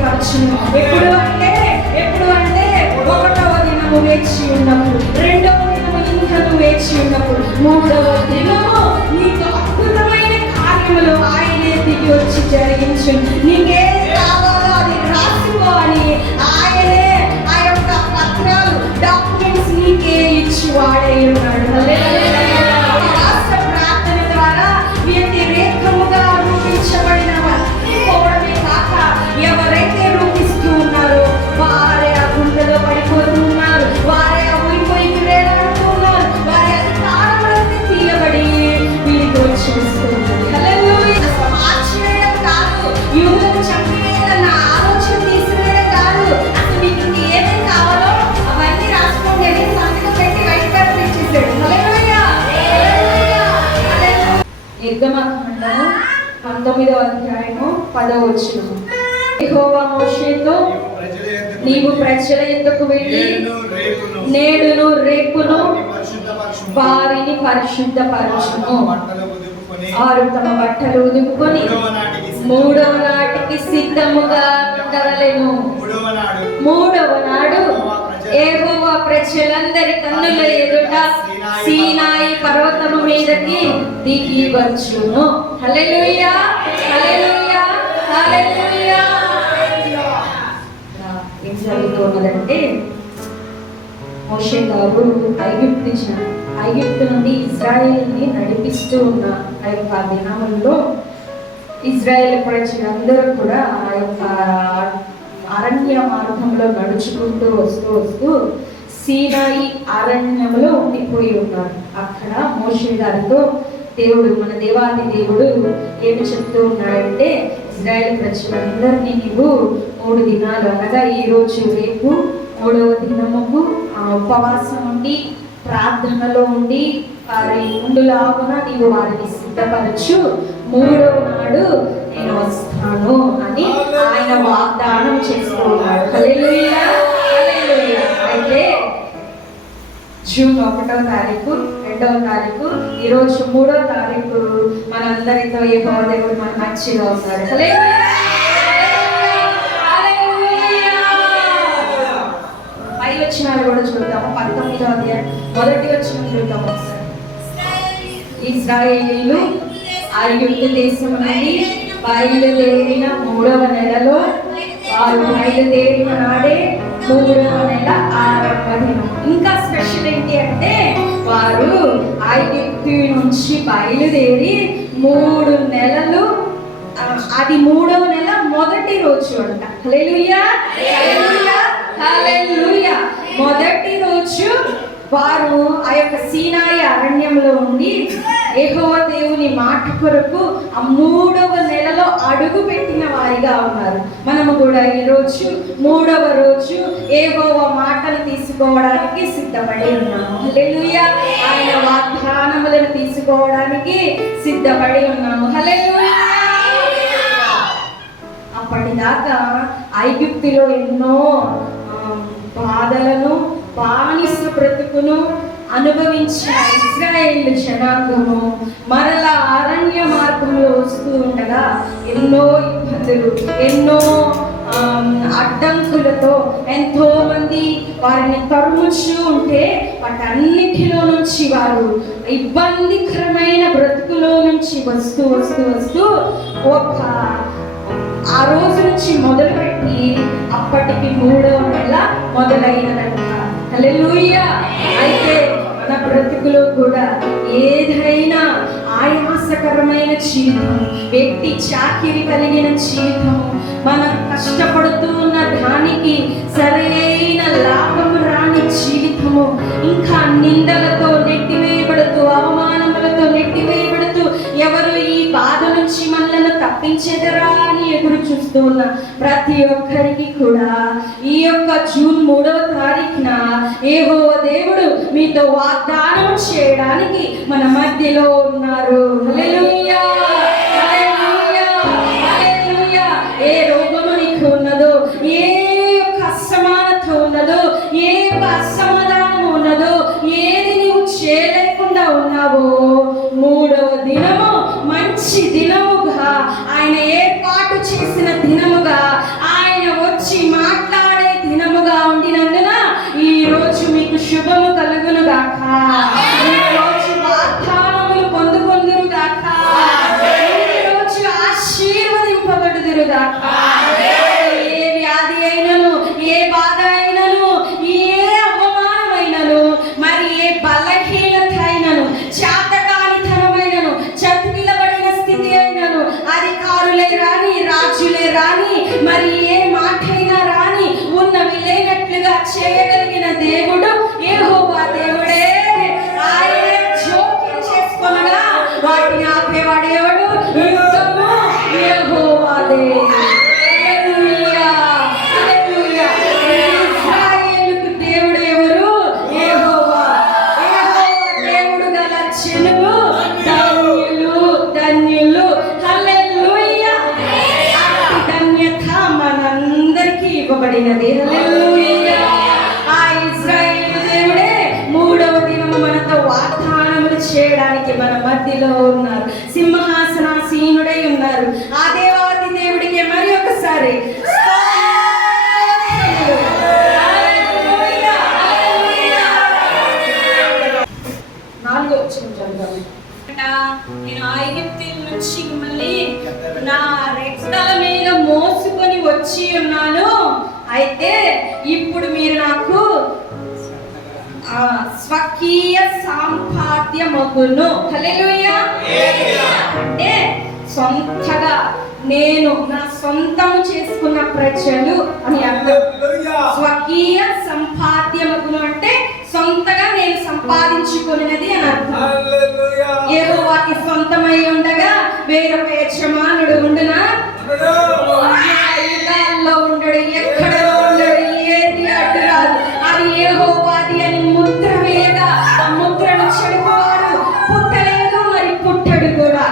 స్థిరపరచును. ఎప్పుడు అంటే ఒకటవ దినము వేచి ఉన్నప్పుడు, రెండవ దినము ఇంకను వేచి ఉన్నప్పుడు, మూడవ దినము నీకు అద్భుతమైన కార్యములు ఆయనే దిగి వచ్చి జరిగించు. నీకేం కావాలో అది రాసుకో అని ఆయనే ఆ యొక్క పత్రాలు డాక్యుమెంట్స్ నీకే ఇచ్చి వాడే ఉన్నాడు. ప్రార్థన ద్వారా వ్యతిరేకముగా రూపించబడిన పోవడమే కాక ఎవరైతే రూపిస్తూ ఉన్నారో వారే ఆ గుండెలో పడిపోతున్నారు, వారే ఆ ఊరిపోయి వేలాడుతూ ఉన్నారు, వారి అధికారములన్నీ తీయబడి వీరితో చూస్తున్నారు. మార్చివేయడం కాదు, యువతను చంపివేయాలన్న ఆలోచన తీసివేయడం కాదు. అసలు మీకు ఏమేమి కావాలో అవన్నీ రాసుకోండి అని సంతకం పెట్టి వైట్ పేపర్ ఇచ్చేసాడు. నిర్గమకాండము 19వ అధ్యాయము 10వ వచనము. యెహోవా మోషేతో, నీవు ప్రజల యొద్దకు వెళ్ళి నేడును రేపును వారిని పరిశుద్ధపరచుము. వారు తమ బట్టలు ఉదుపుకొని మూడవ నాటికి సిద్ధముగా ఉండవలెను. మూడవ నాడు యెహోవా ప్రజలందరి కన్నుల ఎదుట సీనాయి పర్వతము మీదకి దిగి వచ్చును. హల్లెలూయా, హల్లెలూయా, హల్లెలూయా. ఏం జరుగుతున్నదంటే మోషే గారు ఐగుప్తు నుండి ఇజ్రాయేల్ని నడిపిస్తూ ఉన్న ఆ యొక్క దినముల్లో ఇజ్రాయేల్ ప్రజలందరూ కూడా ఆ యొక్క అరణ్య మార్గంలో నడుచుకుంటూ వస్తూ సీనాయి అరణ్యంలో ఉండిపోయి ఉన్నారు. అక్కడ మోషే గారితో మన దేవాది దేవుడు ఏమి చెప్తూ ఉన్నాడంటే, ఇజ్రాయేల్ ప్రజలందరినీ నీవు 3 దినాలు అనగా ఈ రోజు రేపు 3వ దినముకు ఉపవాసం ఉండి ప్రార్థనలో ఉండి వారి ముందులాగున నీవు వారిని సిద్ధపరచు, 3వ నాడు నేను వస్తాను అని ఆయన వాగ్దానం చేస్తూ ఉన్నాడు. హల్లెలూయా, హల్లెలూయా. అయితే జూన్ 1వ తారీఖు, 2వ తారీఖు, ఈరోజు 3వ తారీఖు మనందరితో యెహోవా దేవుడు మన మధ్యలో ఉన్నాడు. హల్లెలూయా, హల్లెలూయా. పై వచనాలు కూడా చూద్దాము. 19వ అధ్యాయం 1వ వచనం చూద్దాము ఒకసారి. ఇశ్రాయేలీయులు ఐగుప్తు దేశం నుండి బయలుదేరిన 3వ నెలలో, వారు బయలుదేరిన నాడే 3వ నెల 6వ దినం. ఇంకా స్పెషల్ ఏంటి అంటే వారు ఐగుప్తు నుంచి బయలుదేరి 3 నెలలు, అది 3వ నెల మొదటి రోజు అంట. హల్లెలూయా, హల్లెలూయా, హల్లెలూయా. మొదటి రోజు వారు ఆ యొక్క సీనాయి అరణ్యంలో ఉండి యెహోవా దేవుని మాట కొరకు ఆ 3వ నెలలో అడుగు పెట్టిన వారిగా ఉన్నారు. మనము కూడా ఈరోజు 3వ రోజు యెహోవా మాటలు తీసుకోవడానికి సిద్ధపడి ఉన్నాము. హల్లెలూయా. ఆయన వాగ్దానములను తీసుకోవడానికి సిద్ధపడి ఉన్నాము. హల్లెలూయా. అప్పటిదాకా ఐగుప్తులో ఎన్నో బాధలను, బానిస బ్రతుకును అనుభవించిన ఇశ్రాయేలు జనాంగము మరలా అరణ్య మార్గంలో వస్తూ ఉండగా ఎన్నో ఇబ్బందులు, ఎన్నో అడ్డంకులతో ఎంతో మంది వారిని తరుముచూ ఉంటే వాటన్నిటిలో నుంచి వారు ఇబ్బందికరమైన బ్రతుకులో నుంచి వస్తూ ఒక ఆ రోజు నుంచి మొదలుపెట్టి అప్పటికి 3వ నెల మొదలైనదంట. హల్లెలూయా. అయితే మన బ్రతుకులో కూడా ఏదైనా ఆయాసకరమైన జీవితం, వ్యక్తి చాకిరి కలిగిన జీవితం, మనం కష్టపడుతూ ఉన్న దానికి సరైన లాభం రాని జీవితము, ఇంకా నిందలతో నెట్టివేయబడుతూ, అవమానములతో నెట్టివేయబడుతూ, ఎవరు ఈ బాధ నుంచి మనల్ని తప్పించేదరా అని ఎదురు చూస్తూ ఉన్న ప్రతి ఒక్కరికి కూడా ఈ యొక్క జూన్ 3వ తారీఖున యెహోవా దేవుడు మీతో వాగ్దానం చేయడానికి మన మధ్యలో ఉన్నారు. హల్లెలూయా, హల్లెలూయా, హల్లెలూయా. ఏ రోగము నీకు ఉన్నదో, ఏ యొక్క అసమానత ఉన్నదో, ఏ యొక్క అసమాధానం ఉన్నదో, ఏది నీవు చేయలేకుండా ఉన్నావో 3వ దినము మంచి దినముగా, ఆయన ఏర్పాటు చేసిన దినముగా, ఆయన చేయడానికి మన మధ్యలో ఉన్నారు. సింహాసనాసీనుడై ఉన్నారు. ఆ దేవాది దేవుడికి మరి ఒకసారి నేను ఐగుప్తు నుంచి మిమ్మల్ని నా రెక్కల మీద మోసుకొని వచ్చి ఉన్నాను. అయితే ఇప్పుడు మీరు నాకు స్వకీయ సంపాద్యమగును. హల్లెలూయా. అంటే సొంతగా నేను నా సొంతం చేసుకున్న ప్రజలు అని అర్థం. స్వకీయ సంపాద్యమగును అంటే సొంతగా నేను సంపాదించుకున్నది అని అర్థం. యెహోవాకి సొంతమై ఉండగా వేరొక యజమానుడు ఉండునా? యుగాల్లో ఉండడు, ఎక్కడో ఉండడు, ఏది అడ్డు రాదు. అది యెహోవాది అని ముద్ర వేయగా ఆ ముద్రను చెడువాడు పుట్టలేదు, మరి పుట్టడు కూడా.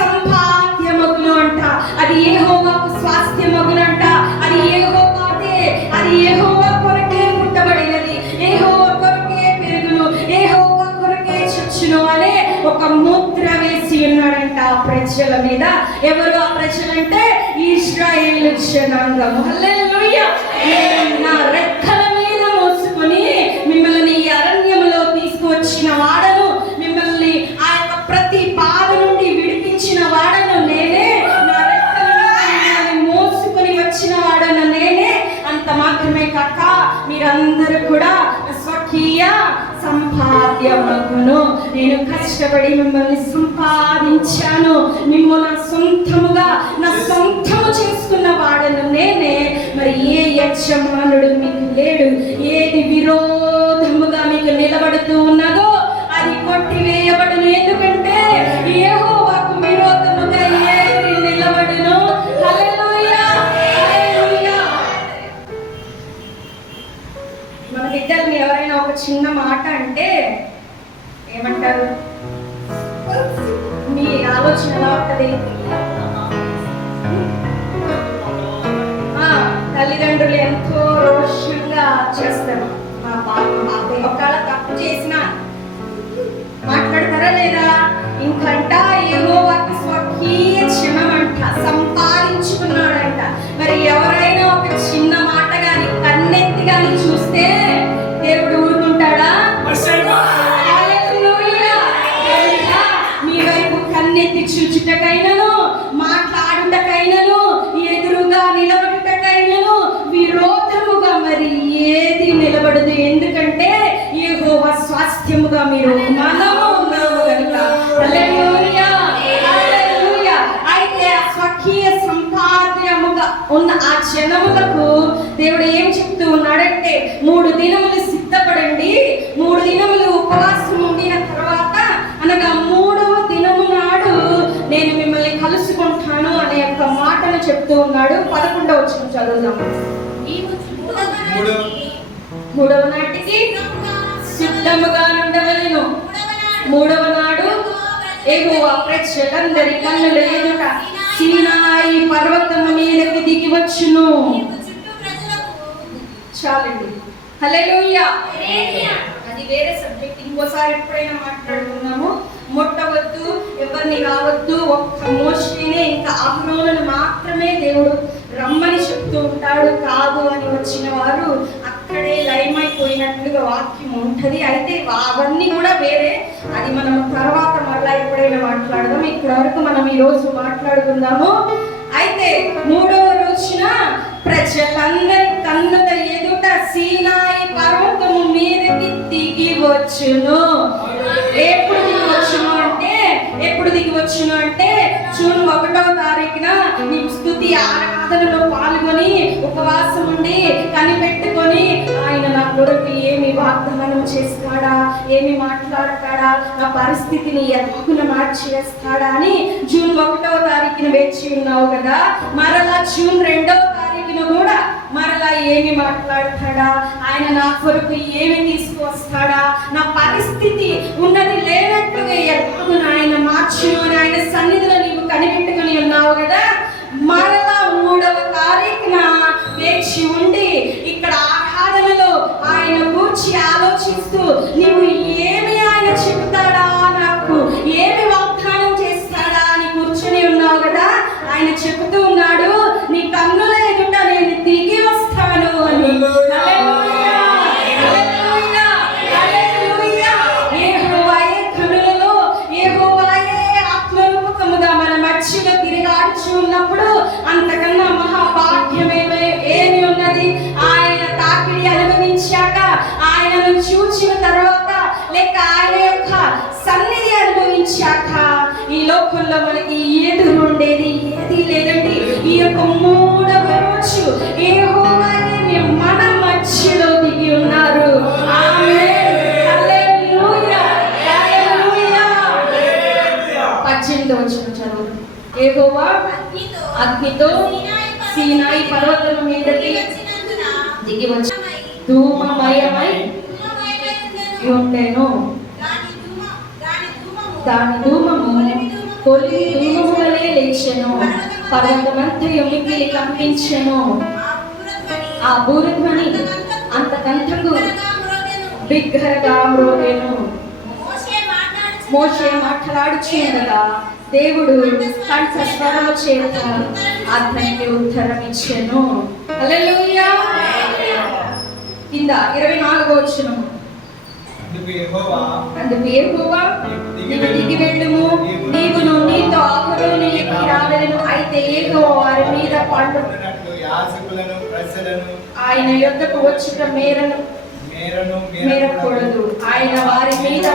సంపాద్యమగును అంట. అది యెహోవాకు స్వాస్థ్యమగునంట. అది యెహోవాదే. అది యెహోవా కొరకే పుట్టబడినది, యెహోవా కొరకే పెరుగును, యెహోవా కొరకే చచ్చును అనే ఒక ముద్ర వేసి ఉన్నాడంట ఆ ప్రజల మీద. ఎవరు ఆ ప్రజలంటే ఇశ్రాయేలు జనాంగం. హల్లెలూయా. నా రెక్కల మీద మోసుకొని మిమ్మల్ని ఈ అరణ్యములో తీసుకువచ్చిన వాడను, మిమ్మల్ని ఆ యొక్క ప్రతి బాధ నుండి విడిపించిన వాడను నేనే. నా రెక్కల మీద మోసుకొని వచ్చిన వాడను నేనే. అంత మాత్రమే కాక మీరందరూ కూడా స్వకీయ సంపాద్యమగును. నేను కష్టపడి మిమ్మల్ని సంపాదించాను. మిమ్మల్ని నా సొంతముగా నా సొంతము చేసుకున్న వాడను నేనే. మరి ఏ యజమానుడు మీకు లేడు. ఏది విరోధముగా మీకు నిలబడుతూ ఉన్నదో అది కొట్టివేయబడును. ఎందుకంటే యెహోవాకు విరోధముగా ఏది నిలబడును. హల్లెలూయా. హల్లెలూయా. మన బిడ్డల్ని ఎవరైనా ఒక చిన్న మాట అంటే ఏమంటారు? మీ ఆలోచన ఎలా ఉంటది? తల్లిదండ్రులు ఎంతో రోషంగా చేస్తారు. ఒకవేళ తప్పు చేసినా మాట్లాడతారా లేదా? ఇంకంట యెహోవాకి స్వకీయ క్షణమంట, సంపాదించుకున్నాడంట. మరి ఎవరైనా ఒక చిన్న మాట గాని కన్నెత్తి గాని చూస్తే దేవుడు ఊరుకుంటాడా? మీ వైపు కన్నెత్తి చూచుటకైనను, మాట్లాడుటకైనను, ఎదురుగా నిలబడుటకైనను విరోధముగా మరి ఏది నిలబడదు. ఎందుకంటే యెహోవా స్వాస్థ్యముగా మీరు మనము ఉన్నాము కనుక. హల్లెలూయా. హల్లెలూయా. అయితే ఆ స్వకీయ సంపాద్యముగా ఉన్న ఆ జనములకు దేవుడు ఏం చెప్తూ ఉన్నాడంటే 3 దినములు సిద్ధపడండి. 3 దినములు ఉపవాసం ఉండిన తర్వాత అనగా 3వ దినము నాడు నేను మిమ్మల్ని కలుసుకుంటాను అనే యొక్క మాటను చెప్తూ ఉన్నాడు. 11వ వచనం చదువుదాం. 3వ నాటికి సిద్ధముగా ఉండవలెను. 3వ నాడు యెహోవా ప్రజలందరి కన్నుల ఎదుట సీనాయి పర్వతము మీదకి దిగి వచ్చును. చాలండి. హల్లెలూయా. అది వేరే సబ్జెక్ట్, ఇంకోసారి ఎప్పుడైనా మాట్లాడుకున్నాము. ముట్టవద్దు, ఎవరిని రావద్దు, ఒక్క మోషేనే ఇంకా అహరోనును మాత్రమే దేవుడు రమ్మని చెప్తూ ఉంటాడు. కాదు అని వచ్చిన వారు అక్కడే లయమైపోయినట్లుగా వాక్యం ఉంటది. అయితే అవన్నీ కూడా వేరే, అది మనం తర్వాత మళ్ళా ఎప్పుడైనా మాట్లాడదాం. ఇక్కడ వరకు మనం ఈ రోజు మాట్లాడుకుందాము. అయితే 3వ రోజున ప్రజలందరి కన్నుల ఎదుట సీనాయి పర్వతము మీదకి దిగి వచ్చును. ఎప్పుడు దిగి వచ్చును అంటే జూన్ 1వ తారీఖున నీ స్తుతి ఆరాధనలో పాల్గొని ఉపవాసం ఉండి కనిపెట్టుకొని ఆయన నా కొరకు ఏమి వాగ్దానం చేస్తాడా, ఏమి మాట్లాడతాడా, నా పరిస్థితిని ఎలాగున మార్చేస్తాడా అని జూన్ 1వ తారీఖున వేచి ఉన్నావు కదా. మరలా జూన్ 2వ తారీఖున కూడా మరలా ఏమి మాట్లాడతాడా, ఆయన నా కొరకు ఏమి తీసుకువస్తాడా, నా పరిస్థితి ఉన్నది లేనట్టుగా ఎలాగున ఆయన మార్చును అని ఆయన సన్నిధిలో నీవు కనిపెట్టుకుని ఉన్నావు కదా. మరలా 3వ తారీఖున వేచి ఉండి ఇక్కడ ఆరాధనలో ఆయన గూర్చి ఆలోచించి ఆలోచిస్తూ నీవు ఏమి ఆయన చెబుతాడా, నాకు ఏమి వాగ్దానం చేస్తాడా అని కూర్చుని ఉన్నావు కదా. ఆయన చెబుతూ ఉన్నాడు, నీ కన్నుల ఎదుట నేను దిగి వస్తాను అని. హల్లెలూయా, హల్లెలూయా, హల్లెలూయా. యెహోవాయే కన్నులలో, యెహోవాయే ఆత్మరూపకముగా మన మధ్యలో తిరిగాడుచు ఉన్నప్పుడు అంతకన్నా మహాభాగ్యమేమి ఏమి ఉన్నది? ఆయన తాకిడి అనుభవించాక, ఆయనను చూచిన తర్వాత, లేక ఆయన యొక్క సన్నిధి అనుభవించాక ఈ లోకంలో మనకి ఎదురుండేది ఏది లేదండి. ఈ యొక్క మూడవ రోజు యెహోవాయే మన మధ్యలో దిగి ఉన్నారు. ఆమేన్, హల్లెలూయా, హల్లెలూయా. 18వ వచనం చదువు. యెహోవా అగ్నితో సీనాయి పర్వతం మీదకి దిగి వచ్చి ధూమమయమై ఉండెను. దాని ధూమము కొలిమి ధూమము వలె లేచెను. పర్వతమంతయు మిక్కిలి కంపించెను. ఆ బూరధ్వని అంతకంతకు బిగ్గరగా మ్రోగెను. మోషే మాట్లాడుచుండగా దేవుడు కంఠస్వరము చేత అతనికి ఉత్తరం ఇచ్చెను. హల్లెలూయా. కింద 24వ వచనం. అందుకు యెహోవా నీవు దిగి వెళ్ళుము, నీవును నీతో అహరోను ఎక్కి రావలెను. అయితే యెహోవా వారి మీద పండు ఆయన యొద్దకు వచ్చుట మేరకూడదు. ఆయన వారి మీద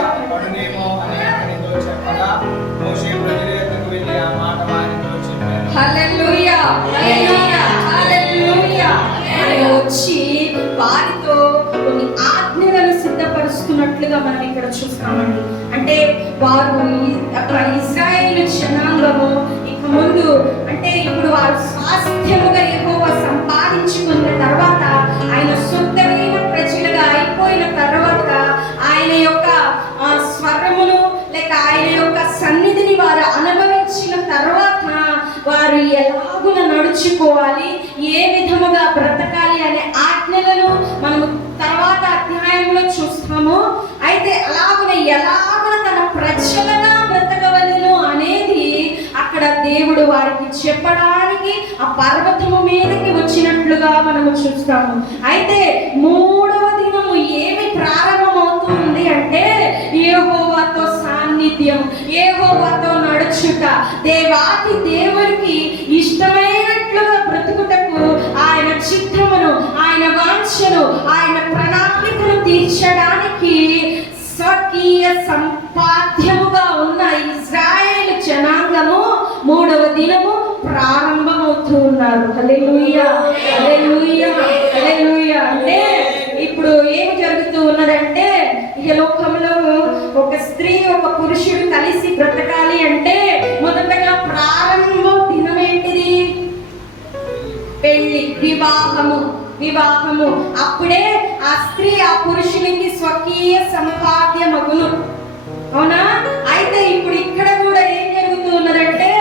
హల్లెలూయా, హల్లెలూయా, హల్లెలూయా. ఆయన వచ్చి వారితో కొన్ని ఆజ్ఞలను సిద్ధపరుస్తున్నట్లుగా మనం ఇక్కడ చూస్తామండి. అంటే వారు ఇశ్రాయేలు జనాంగము ఇక ముందు, అంటే ఇప్పుడు వారు స్వాస్థ్యముగా యెహోవా సంపాదించుకున్న తర్వాత, ఆయన శుద్ధమైన ప్రజలుగా అయిపోయిన తర్వాత, ఆయన యొక్క స్వరమును లేక ఆయన యొక్క సన్నిధిని వారు అనుభవించిన తర్వాత వారు ఎలాగున నడుచుకోవాలి, ఏ విధముగా బ్రతకాలి అనే ఆజ్ఞలను మనము తర్వాత అధ్యాయంలో చూస్తాము. అయితే అలాగున ఎలాగున తన ప్రజలుగా బ్రతకవలెను అనేది అక్కడ దేవుడు వారికి చెప్పడానికి ఆ పర్వతము మీదకి వచ్చినట్లుగా మనము చూస్తాము. అయితే మూడవ దినము ఏమి ప్రారంభమవుతుంది అంటే యెహోవాతో సాన్నిధ్యం, యెహోవాతో నడుచుట, దేవాతి దేవుడికి ఇష్టమైనట్లుగా బ్రతుకుటకు ఆయన చిత్తమును, ఆయన వాంఛను, ఆయన ప్రణాళికను తీర్చడానికి స్వకీయ సంపాద్యముగా ఉన్న ఇశ్రాయేలు జనాంగము మూడవ దినము ప్రారంభమవుతూ ఉన్నారు. హల్లెలూయా, హల్లెలూయా, హల్లెలూయా. అంటే ఇప్పుడు ఏమి జరుగుతూ ఉన్నదంటే, ఈ లోకంలో ఒక స్త్రీ ఒక పురుషుడు కలిసి బ్రతకాలి అంటే మొదటగా ప్రారంభ దినం ఏంటిది? పెళ్లి, వివాహము. అప్పుడే ఆ స్త్రీ ఆ పురుషునికి స్వకీయ సంపాద్యమగును. అవునా? అయితే ఇప్పుడు ఇక్కడ కూడా ఏం జరుగుతూ ఉన్నదంటే,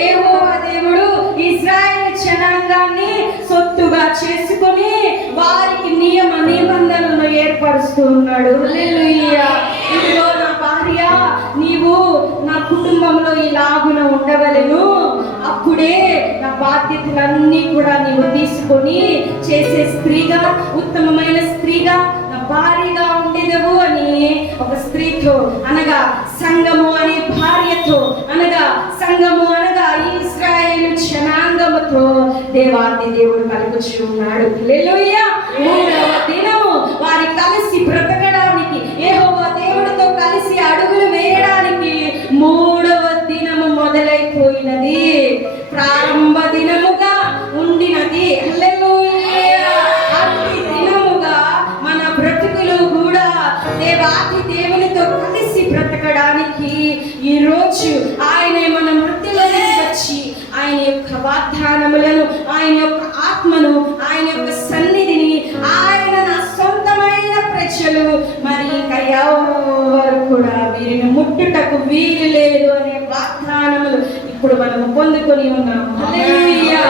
యెహోవా దేవుడు ఇశ్రాయేలు జనాంగాన్ని సొత్తుగా చేసుకొని వారికి నియమ నిబంధనలను ఏర్పరుస్తూ ఉన్నాడు. హల్లెలూయా. ఇదిగో నా భార్య, నీవు నా కుటుంబంలో ఇలాగున ఉండవలెను, అప్పుడే నా బాధ్యతలన్నీ కూడా నీవు తీసుకొని చేసే స్త్రీగా, ఉత్తమమైన స్త్రీగా, నా భార్యగా ఉండేదవు అని ఒక స్త్రీతో, అనగా సంఘము అనే భార్యతో, అనగా సంఘము అనగా ఇశ్రాయేలు జనాంగముతో దేవాది దేవుడు పలుకుచూ ఉన్నాడు. హల్లెలూయా. మూడవ దినము వారి కలిసి బ్రతకడానికి, యెహోవా దేవుడితో కలిసి అడుగులు వేయడానికి మూడవ దినము మొదలైపోయినది, ప్రారంభ దినముగా ఉండినది. హల్లెలూయా. అట్టి దినముగా మన బ్రతుకులు కూడా దేవాది దేవునితో కలిసి బ్రతకడానికి ఈ రోజు ఆయన మన మధ్యలోకి వచ్చి ఆయన యొక్క వాగ్దానములను, ఆయన యొక్క ఆత్మను, ఆయన యొక్క సన్నిధిని, ఆయన నా సొంతమైన ప్రజలు మరి ఇంకా ఎవరు కూడా వీరిని ముట్టుటకు వీలు లేదు అనే వాగ్దానములు ఇప్పుడు మనము పొందుకొని ఉన్నాము. హల్లెలూయా.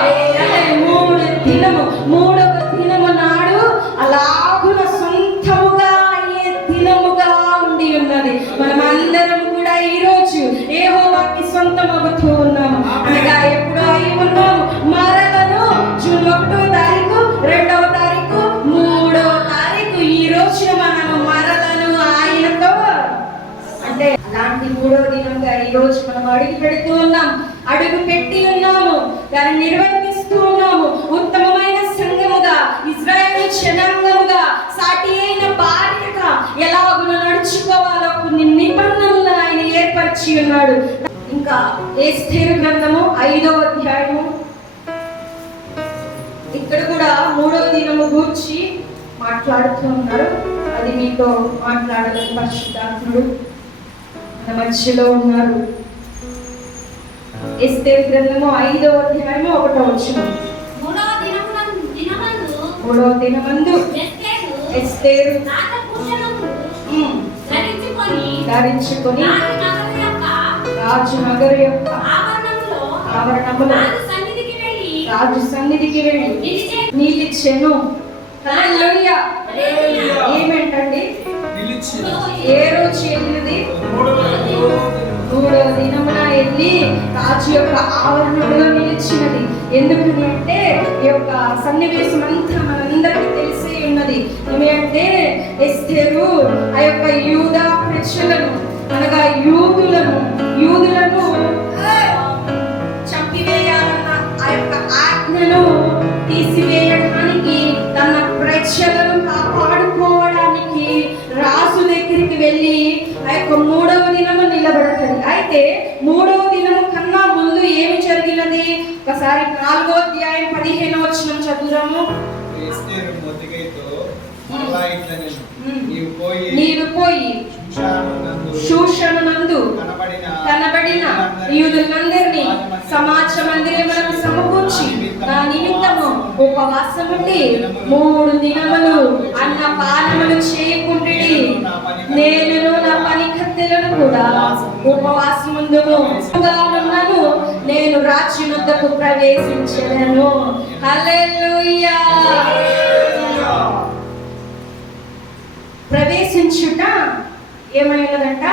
మూడవ దినము నాడు అలాగున సొంతముగా అలాంటి మూడవ దినంగా ఈ రోజు మనం అడుగు పెడుతూ ఉన్నాం, అడుగు పెట్టి ఉన్నాము, దాన్ని నిర్వర్తిస్తూ ఉన్నాము. ఉత్తమమైన సంఘముగా, ఇశ్రాయేలు జనాంగముగా, సాటి అయిన భార్యగా ఎలాగున నడుచుకోవాలో కొన్ని నిబంధనలు ఆయన ఏర్పరిచి ఉన్నాడు. ఇంకా ఎస్తేరు గ్రంథము 5వ అధ్యాయము, ఇక్కడ కూడా మూడవ దినము గూర్చి మాట్లాడుతూ ఉన్నారు. అది మీతో మాట్లాడాలని పరిశుద్ధాత్ముడు మన మధ్యలో ఉన్నారు. ఎస్తేరు గ్రంథము 5వ అధ్యాయము 1వ వచనం. మూడవ దినమందు ఎస్తేరు ధరించుకొని రాజు నగరు యొక్క ఆవరణములో రాజు సన్నిధికి వెళ్ళి నిలిచెను. హల్లెలూయా. ఏమేంటండి? ఏ రోజు వెళ్ళినది? మూడవ దినమున వెళ్ళి రాజు యొక్క ఆవరణలో నిలిచినది. ఎందుకని అంటే ఈ యొక్క సన్నివేశం అంతా మనందరికీ తెలిసే ఉన్నది. ఏమంటే ఎస్తేరు ఆ యొక్క యూదా ప్రజలను, అనగా యూదులను చంపివేయాలన్న ఆ యొక్క ఆజ్ఞను తీసివేయడానికి, తన ప్రజలను కాపాడుకోవడానికి రాజు దగ్గరికి వెళ్ళి ఆ యొక్క మూడవ దినము నిలబడతాడు. అయితే మూడవ దినము కన్నా ముందు ఏమి జరిగినది? ఒకసారి 4వ అధ్యాయం 15వ వచనం చదువుదాము. నీవు పోయి షూషనునందు కనబడిన యూదులందరినీ సమాజ మందిరములకు సమకూర్చి నా నిమిత్తము ఉపవాసముండి 3 దినములు అన్నపానములు చేయకుండిడి. నేను నా పని కత్తెలను కూడా ఉపవాసముందును. నేను రాజ్యమునకు ప్రవేశించెదను. హల్లెలూయా. ప్రవేశించుట ఏమైనదంట?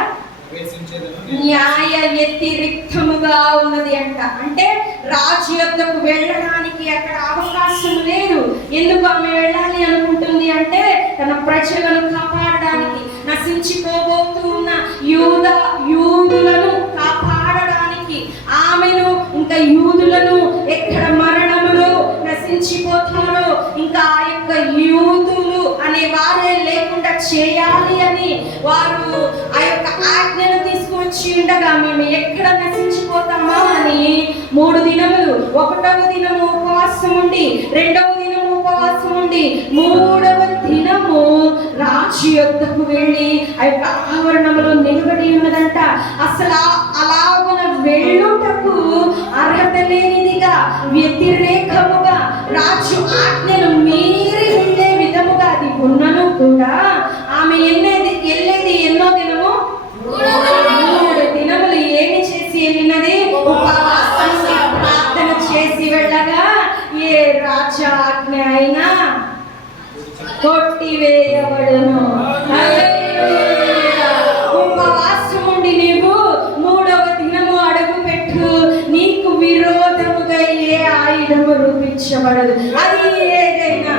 న్యాయ వ్యతిరేక్తముగా ఉన్నది అంట. అంటే రాజు యొద్దకు వెళ్ళడానికి అక్కడ అవకాశం లేదు. ఎందుకు ఆమె వెళ్ళాలి అనుకుంటుంది అంటే తన ప్రజలను కాపాడడానికి, నశించిపోబోతున్న యూదులను కాపాడడానికి, ఆమెను ఇంకా యూదులను ఎక్కడ మరణములో నశించిపోతారో ఇంకా ఆ యొక్క యూదులు అనే వారే లేకుండా చేయాలి అని వారు ఆ యొక్క ఆజ్ఞను తీసుకువచ్చి ఉండగా మేము ఎక్కడ నశించిపోతామా అని 3 దినములు, 1వ దినము ఉపవాసం ఉండి, 2వ దినము ఉపవాసం ఉండి, 3వ దినము రాజు యొద్దకు వెళ్ళి ఆ యొక్క ఆవరణములో నిలబడి ఉన్నదంట. అసలు అలాగున వెళ్ళుటకు అర్హత లేనిదిగా, వ్యతిరేకముగా, రాజు ఆజ్ఞను మీరి వెళ్ళే విధముగా అది ఉన్నను కూడా ఆమె వెళ్ళేది ఎన్నో దినము? 3 దినములు. ఏమి చేసి వెళ్ళినది? ఉపవాసం ప్రార్థన చేసి వెళ్ళగా ఏ రాజా ఆజ్ఞ అయినా కొట్టివేయబడును. ఉపవాసం ఉండి నీవు 3వ దినము అడుగు పెట్టు, నీకు విరోధముగా ఏ ఆయుధము రూపించబడదు. అది ఏదైనా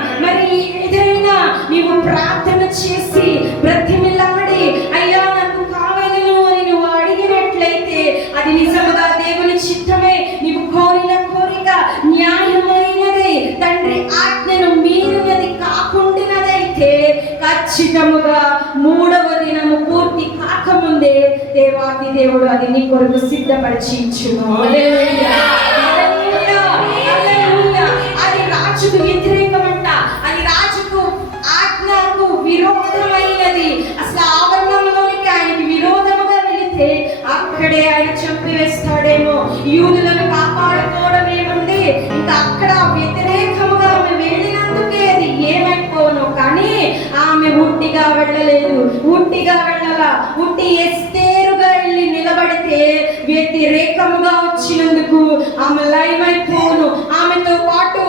నీవు ప్రార్థన చేసి బ్రతిమిలాడి అయ్యా నాకు కావాలను అని నువ్వు అడిగినట్లయితే అది నిజముగా దేవుని చిత్తమే, నీవు కోరిన కోరిక న్యాయమైనది, తండ్రి ఆజ్ఞను మీరినది కాకుండానదైతే ఖచ్చితముగా 3వ దినము పూర్తి కాకముందే దేవాది దేవుడు అది నీ కొరకు సిద్ధపరిచించును. అది రాజుకు వ్యతిరేకమంట, అది రాజుకు ఆజ్ఞకు విరోధమైనది. అసలు ఆవరణంలోనికి ఆయనకి విరోధముగా వెళితే అక్కడే ఆయన చంపివేస్తాడేమో. యూదులను కాపాడుకోవడం ఏముంది, ఇంకా అక్కడ వ్యతిరేకముగా ఆమె వెళ్ళినందుకే అది ఏమైపోను. కానీ ఆమె ఉట్టిగా వెళ్ళలేదు, ఉట్టి ఎస్తేరుగా వెళ్ళి నిలబడితే వ్యతిరేకముగా వచ్చినందుకు ఆమె లయమైపోను. ఆమెతో పాటు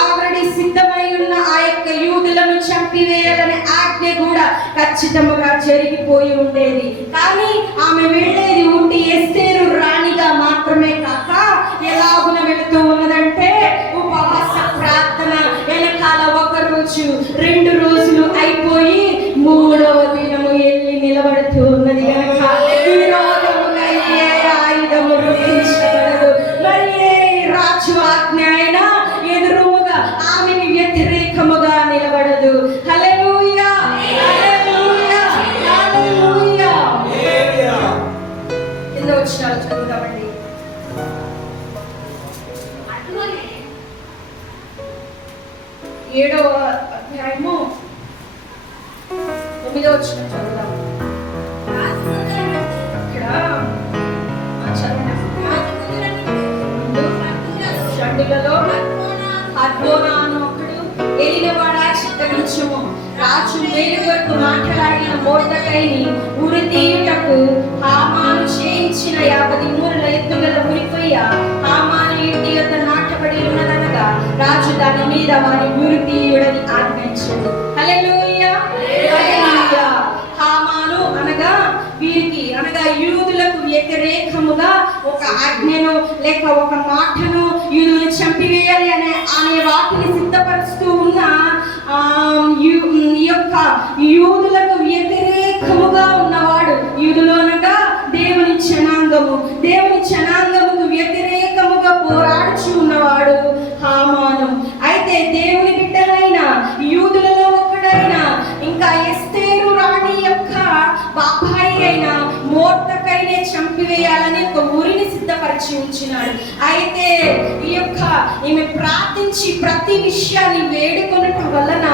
ఆల్రెడీ సిద్ధమై ఉన్న ఆ యొక్క యూదులను చంపివేయాలనే ఆజ్ఞ కూడా ఖచ్చితంగా జరిగిపోయి ఉండేది. కానీ ఆమె వెళ్ళేది ఉట్టి ఎస్తేరు రాణిగా మాత్రమే కాక ఎలాగున వెళుతూ ఉన్నదంటే ఉపవాస ప్రార్థన వెనకాల 1 రోజు 2 రోజులు అయిపోయి 3వ దినము వెళ్ళి నిలబడుతూ ఉన్నది కనుక గ్రహించుము. రాజు మేలు కొరకు మాట్లాడిన మొర్దెకైని ఉరి తీయుటకు హామాను చేయించిన 50 మూరల ఎత్తుగల ఉరికొయ్య హామాను ఇంటి యొద్ద నాటబడి ఉన్నదనగా రాజు దాని మీద వారి ఉరి తీయుడని ఆజ్ఞించాడు. హల్లెలూయా, హల్లెలూయా. హామాను అనగా వీరికి అనగా యూదులకు వ్యతిరేకముగా ఒక ఆజ్ఞను లేక ఒక మాటను యూదులను చంపివేయాలి అనే వాటిని సిద్ధపరుస్తూ ఉన్న ఈ యొక్క యూదులకు వ్యతిరేకముగా ఉన్నవాడు. యూదులు అనగా దేవుని జనాంగముకు వ్యతిరేకముగా పోరాడుచు ఉన్నవాడు హామాను. అయితే దేవుని బిడ్డలైన యూదులలో ఒకడైన ఇంకా ఎస్తేరు రాణి యొక్క బాబాయి అయిన మొర్దెకైనే చంపివేయాలని ఒక ఊరిని సిద్ధపరిచి ఉంచినాడు. అయితే ఈమె ప్రార్థించి ప్రతి విషయాన్ని వేడుకొనటం వలన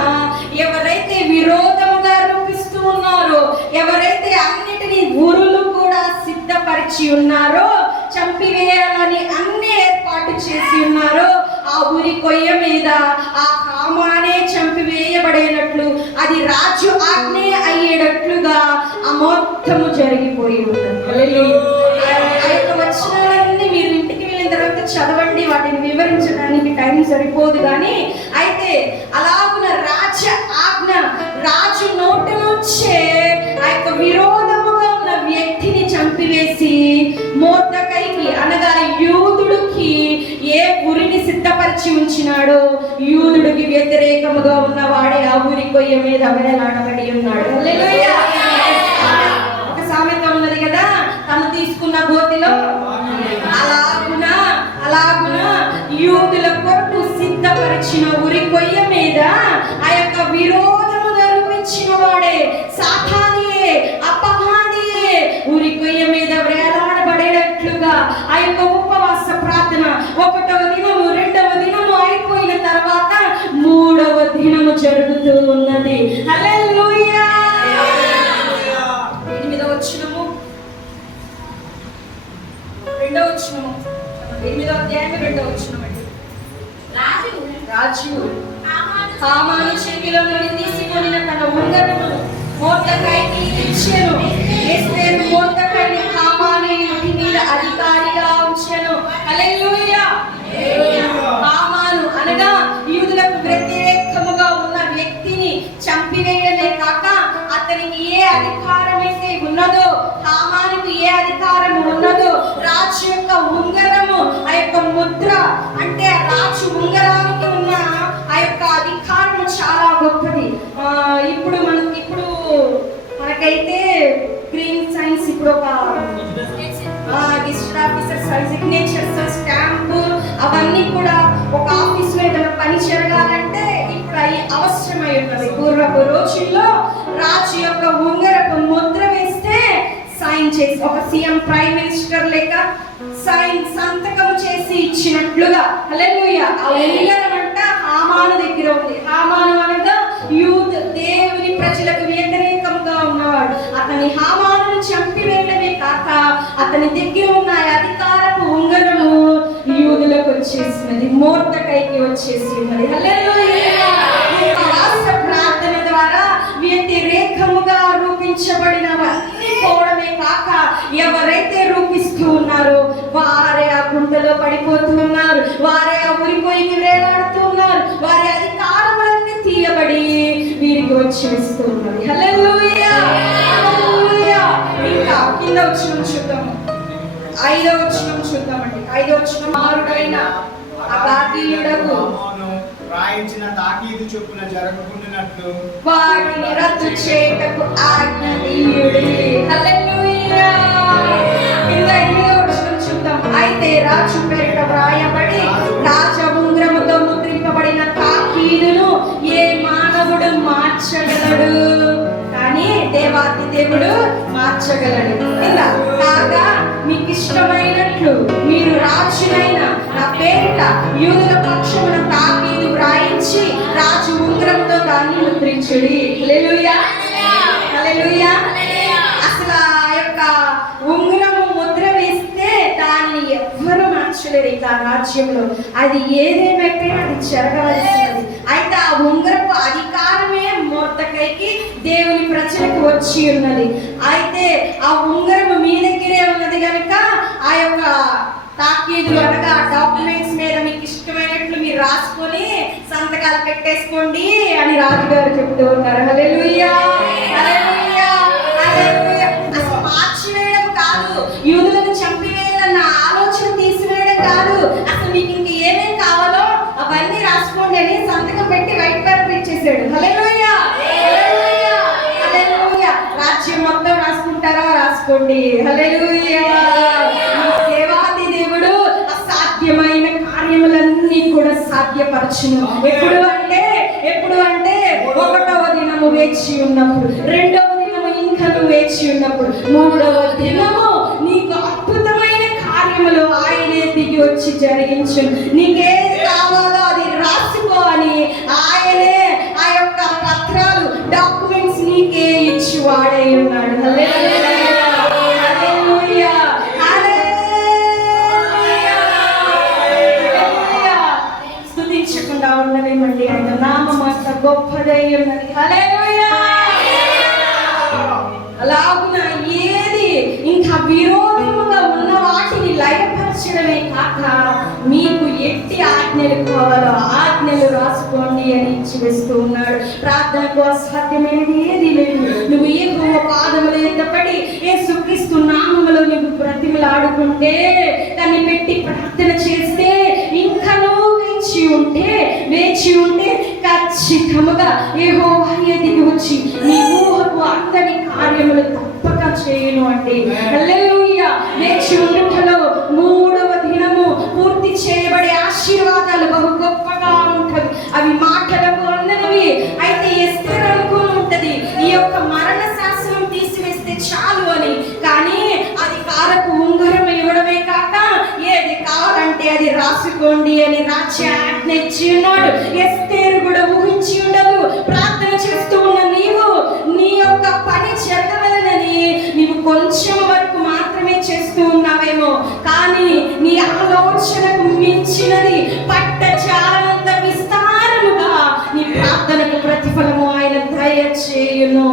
ఎవరైతే విరోధముగా రూపిస్తూ ఉన్నారో, ఎవరైతే అన్నిటినీ ఊరులు కూడా సిద్ధపరిచి ఉన్నారో, చంపివేయాలని అన్ని ఏర్పాటు చేసి ఉన్నారో, ఆ ఊరి కొయ్య మీద ఆ హామానే చంపివేయబడేటట్లు అది రాజు ఆజ్ఞే అయ్యేటట్లుగా ఆ మొత్తము జరిగిపోయి ఉన్నది. వచనాలన్నీ మీరు ఇంటికి వెళ్ళిన తర్వాత చదవండి, వాటిని వివరించడానికి టైం సరిపోదు. కానీ అయితే అలాగున రాజు నోటి నుంచే ఆ యొక్క విరోధముగా ఉన్న వ్యక్తిని చంపివేసి మొర్దెకైకి అనగా యూదుడికి ఏ ఊరిని సిద్ధపరిచి ఉంచినాడో, యూదుడికి వ్యతిరేకముగా ఉన్నవాడే ఆ ఊరి కొయ్య మీద వేలాడబడి ఉన్నాడు. హల్లెలూయా. ఒక సామెత ఉన్నది కదా, తను తీసుకున్న గోతిలో అలాగున యూదుల కొరకు సిద్ధపరిచిన ఉరి కొయ్య మీద ఆ యొక్క విరోధముగా రూపించిన వాడే సాతానియే, అపవాదియే ఉరి కొయ్య మీద వేలాడబడేటట్లుగా ఆ యొక్క ఉపవాస ప్రార్థన 1వ దినము 2వ దినము అయిపోయిన తర్వాత 3వ దినము జరుగుతూ ఉన్నది. హల్లెలూయా. 8వ వచనము 2వ వచనము 8వ అధ్యాయం 2వ వచనం అండి. రాజు హామాను చేతిలో నుండి తీసుకొని తన ఉంగరమును మొర్దెకైకి ఇచ్చెను. ఎస్తేరు మొర్దెకైని హామాను ఇంటి మీద అధికారిగా ఉంచెను. హల్లెలూయా. హామాను అనగా యూదులకు వ్యతిరేకముగా ఉన్న వ్యక్తిని చంపివేయడమే కాక అతనికి ఏ అధికారమైతే ఉన్నదో, హామానుకు ఏ అధికారం ఉన్నదో, రాజు యొక్క ఉంగరము ఆ యొక్క ముద్ర అంటే రాజు ఉంగరానికి ఉన్న ఆ యొక్క అధికారము చాలా గొప్పది. ఇప్పుడు మనకైతే గ్రీన్ సైన్స్ ఇప్పుడు ఒక రిజిస్టర్ ఆఫీసర్ సిగ్నేచర్స్ స్టాంపు అవన్నీ కూడా ఒక ఆఫీస్ లో ఏదైనా పని జరగాలంటే ఇప్పుడు అవి అవసరమై ఉన్నది. పూర్వపు రోజుల్లో రాజు యొక్క ఉంగరపు ముద్ర వేస్తే సైన్ చేసి ఒక సీఎం ప్రైమ్ మినిస్టర్ లేక సంతకం చేసి ఇచ్చినట్లుగా. హల్లెలూయా. ఆ ఉంగరం అంట హామాను దగ్గర ఉంది. హామాను అనగా దేవుని ప్రజలకు వ్యతిరేకంగా ఉన్నవాడు. అతని హామాను చంపివేయడమే కాక అతని దగ్గర ఉన్న అధికారపు ఉంగరము యూదులకు వచ్చేసినది, మొర్దెకైకి వచ్చేసి ఉన్నది. హల్లెలూయా. ప్రార్థన ద్వారా వ్యతిరేకముగా రూపించబడినవన్నీ పోవడమే కాక ఎవరైతే రూపిస్తూ ఉన్నారో వారే ఆ గుంటలో పడిపోతూ ఉన్నారు, వారే ఆ ఉరికొయ్యకి వేలాడుతూ ఉన్నారు, వారి అధికారములన్నీ తీయబడి వీరికి వచ్చేస్తూ ఉన్నది. హల్లెలూయా, హల్లెలూయా. ఇంకా కింద వచనం చూద్దాము, 5వ వచనం చూద్దామండి. 5వ వచనం మారుడైన అగాగీయుడకు రాయించిన తాకీదు చొప్పున జరగకుండానట్లు వాటిని రద్దు చేయుటకు ఆజ్ఞానీయుడే. హల్లెలూయా. కింద 8వ వచనం చూద్దాం. అయితే రాజు పేరిట వ్రాయబడి రాజ ఉంగరముతో ముద్రింపబడిన తాకీదును ఏ మానవుడు మార్చగలడు? కానీ దేవాది దేవుడు మార్చగలడు. ఇంకా కాగా మీకు ఇష్టమైనట్లు మీరు రాజునైన నా పేరిట యూదుల పక్షమున తాకీదు వ్రాయించి రాజు ఉంగరంతో దాన్ని ముద్రించుడి. హల్లెలూయా, హల్లెలూయా. అసలు ఆ యొక్క ఉంగరము ముద్ర వేస్తే దాన్ని ఎవ్వరు మార్చలేరు. ఇక రాజ్యంలో అది ఏదేమైపోయినా అది జరగవలసినది, అయితే ఆ ఉంగరపు అధికారమే మొర్దెకైకి దేవుని ప్రజలకు వచ్చి ఉన్నది. అయితే ఆ ఉంగరము మీ దగ్గరే ఉన్నది కనుక ఆ యొక్క తాకీదులు అనగా డాక్యుమెంట్స్ మీద మీకు ఇష్టమైనట్లు మీరు రాసుకొని సంతకాలు పెట్టేసుకోండి అని రాజుగారు చెప్తూ ఉన్నారు. హల్లెలూయా, హల్లెలూయా, హల్లెలూయా. అసలు మార్చివేయడం కాదు, యూదులను చంపివేయాలన్న ఆలోచన తీసివేయడం కాదు, అసలు మీకు ఇంక ఏమేం కావాలో అవన్నీ రాసుకోండి అని సంతకం పెట్టి వైట్ పేపర్ ఇచ్చేసాడు. హల్లెలూయా, హల్లెలూయా, హల్లెలూయా. రాజ్యం మొత్తం రాసుకుంటారా? రాసుకోండి. హల్లెలూయా. అసాధ్యమైన కార్యములన్నీ కూడా సాధ్యపరచును. ఎప్పుడు అంటే 1వ దినము వేచి ఉన్నప్పుడు, 2వ దినము ఇంకను వేచి ఉన్నప్పుడు, 3వ దినము నీకు అద్భుతమైన కార్యములు ఆయనే దిగి వచ్చి జరిగించును. నీకేది కావాలో అది రాసుకో అని ఆయనే ఆ యొక్క పత్రాలు డాక్యుమెంట్స్ నీకే ఇచ్చి వాడై ఉన్నాడు. హల్లెలూయా, హల్లెలూయా, స్తుతించకుండా ఉండలేమండి. ఆయన నామం అంత గొప్పదై ఉన్నది. హల్లెలూయా. అలాగున ఏది ఇంకా విరోధముగా ఉన్న వాటిని లయపరచడమే కాక మీకు ఎట్టి ఆజ్ఞలు కావాలో ఆజ్ఞలు రాసుకోండి అని ఇచ్చి వేస్తూ ఉన్నాడు. ప్రార్థనకు అసాధ్యమైనది ఏది లేదు. నువ్వు యెహోవా పాదముల యొద్ద పడి యేసుక్రీస్తు నామములో నువ్వు బ్రతిమలాడుకుంటే, దాన్ని పెట్టి ప్రార్థన చేస్తే, ఇంకా నువ్వు వేచి ఉంటే ఖచ్చితంగా యెహోవా దిగి వచ్చి నీ ఊహకు అందని కార్యములు తప్పక చేయను అండి. హల్లెలూయా. వేచి ఉండుటలో 3వ దినము పూర్తి చేయబడే ఆశీర్వాదాలు బహు గొప్పగా ఉంటవి. అవి మాటలకు అందనివి. అయితే ఎస్తేరు అనుకుని ఉంటది ఈ యొక్క మరణ శాసనం తీసివేస్తే చాలు అని. కానీ అది కాలకు ఉంగరం ఇవ్వడమే కాక ఏది కావాలంటే అది రాసుకోండి అని రాజ్య ఆజ్ఞ ఇచ్చి ఉన్నాడు. ఎస్తేరు కూడా ఊహించి ఉండదు. ప్రార్థన చేస్తూ ఉన్న నీవు నీ యొక్క పని జరగవలనని నీవు కొంచెం వరకు మాత్రమే చేస్తూ ఉన్నావేమో, కానీ నీ ఆలోచనకు మించినది పట్టజాలంత విస్తారముగా నీ ప్రార్థనకు ప్రతిఫలము ఆయన దయచేయును.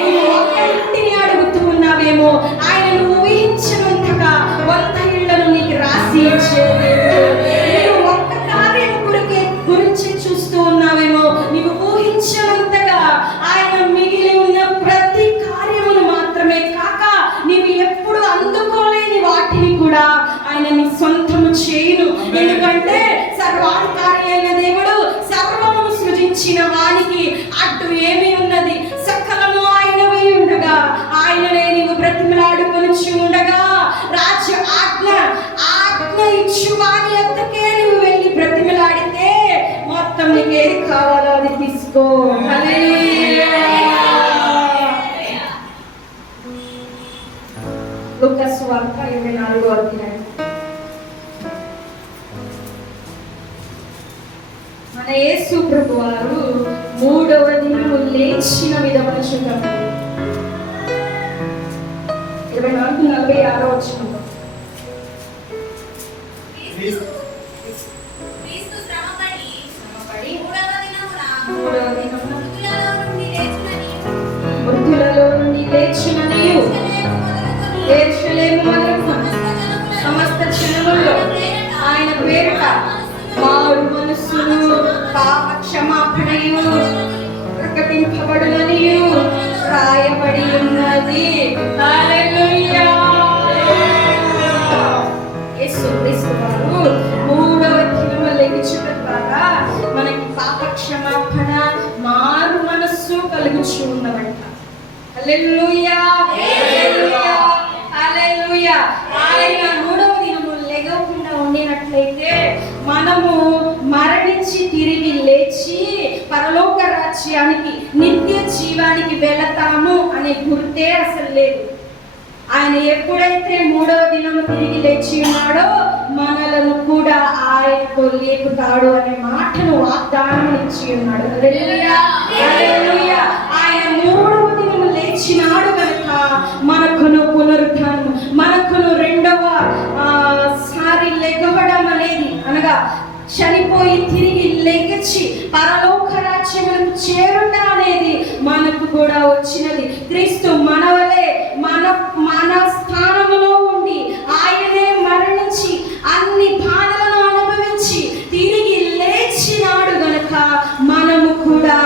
నువ్వు ఒక్క ఇంటిని అడుగుతూ ఉన్నావేమో, ఆయన నువ్వు ఊహించినంతగా 100 ఇళ్లను నీకు రాసి ఇచ్చేదేమో. ఒక్క కార్యం గురించి చూస్తూ ఉన్నావేమో, నీవు ఊహించినంతగా ఆయన మిగిలి ఉన్న ప్రతి కార్యమును మాత్రమే కాక నీవు ఎప్పుడు అందుకోలేని వాటిని కూడా ఆయన నీ సొంతము చేయును. ఎందుకంటే సర్వాధికారి అయిన దేవుడు సర్వమును సృజించిన వానికి అడ్డు ఏమి ఉన్నది? సకలము ఆయనవై ఉండగా ఆయననే నీవు బ్రతిమలాడుకొనుచు ఉండగా రాజ్య ఆజ్ఞ ఇచ్చు వాని యొద్దకే నీవు వెళ్ళి బ్రతిమలాడితే మొత్తం నీకు ఏది కావాలో అది తీసుకో. హల్లెలూయా. లూకా సువార్త 24వ అధ్యాయం. మన యేసు ప్రభువారు 3వ దినము లేచిన విధమును చూద్దాం. 24:46 వచనంలో క్రీస్తు శ్రమపడి 3వ దినమున మృతులలో నుండి లేచుననియు యెరూషలేము మొదలుకొని సమస్త జనములలో ఆయన పేరిట మారు మనస్సును పాప క్షమాపణయు ప్రకటింపబడుననియు రాయబడి ఉన్నది. హల్లెలూయా. యేసుక్రీస్తు వారు 3వ దినమున లెగిచుట ద్వారా మనకి పాప క్షమాపణ మారు మనస్సు కలుగుచు ఉన్నదంట. హల్లెలూయా, హల్లెలూయా, హల్లెలూయా. ఆయన 3వ దినము లెగకుండా ఉండినట్లయితే మనము మరణించి తిరిగి లేచి పరలోక రాజ్యానికి నిత్య జీవానికి వెళతాము అనే గుర్తే అసలు లేదు. ఆయన ఎప్పుడైతే 3వ దినము తిరిగి లేచి ఉన్నాడో మనలను కూడా ఆయనతో లేపుతాడు అనే మాటను వాగ్దానం ఇచ్చి ఉన్నాడు. హల్లెలూయా, హల్లెలూయా. ఆయన 3వ దినము లేచినాడు కనుక మనకును పునరుద్ధానం, మనకును 2వ సారి లెగవడం అనేది అనగా చనిపోయి తిరిగి లెగిచి పరలోక రాజ్యములకు చేరుట అనేది మనకు కూడా వచ్చినది. క్రీస్తు మన వలె మన స్థానములో ఉండి ఆయనే మరణించి అన్ని బాధలను అనుభవించి తిరిగి లేచినాడు గనుక మనము కూడా